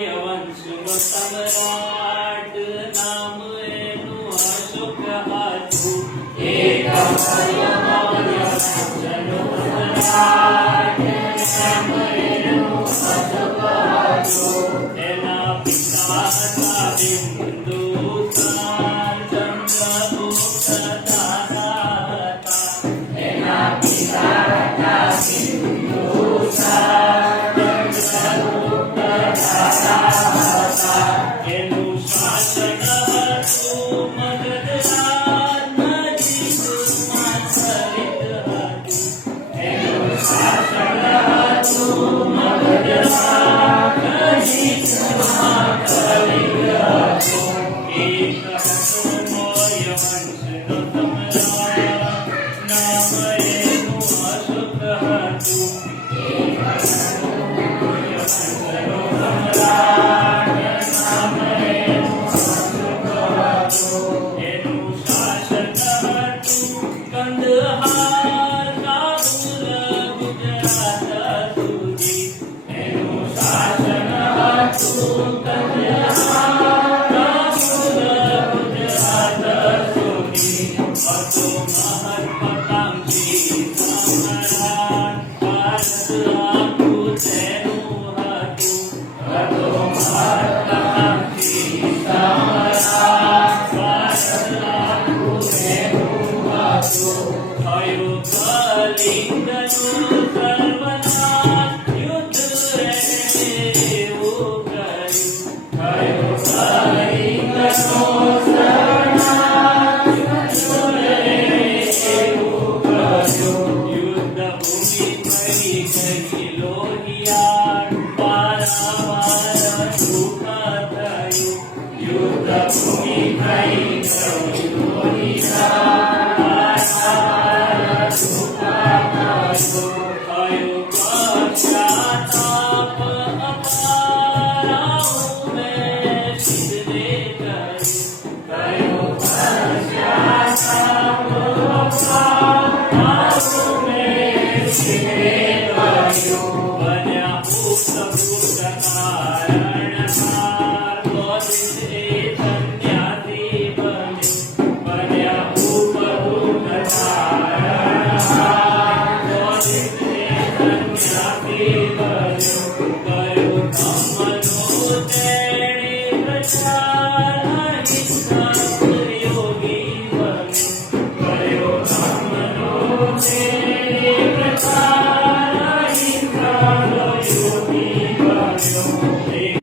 વંશનો સમ્રાટ નામ એનું અશોક હતું. એક વંશનો સમ્રાટ નામ એનું અશોક હતું. એના પિતા હતા બિંદુસાર ચંદ્રગુપ્ત દાદા હતા. એના પિતા હતા બિંદુસાર એનું શાસન હતું મગધરાજ નજીકમાં ચલિત હતું. એનું શાસન હતું મગધરાજ નજીકમાં ચલિત હતું. એક હતો મોય વંશનો સમ્રાટ નામ એનું અશોક હતું. યુદ્ધ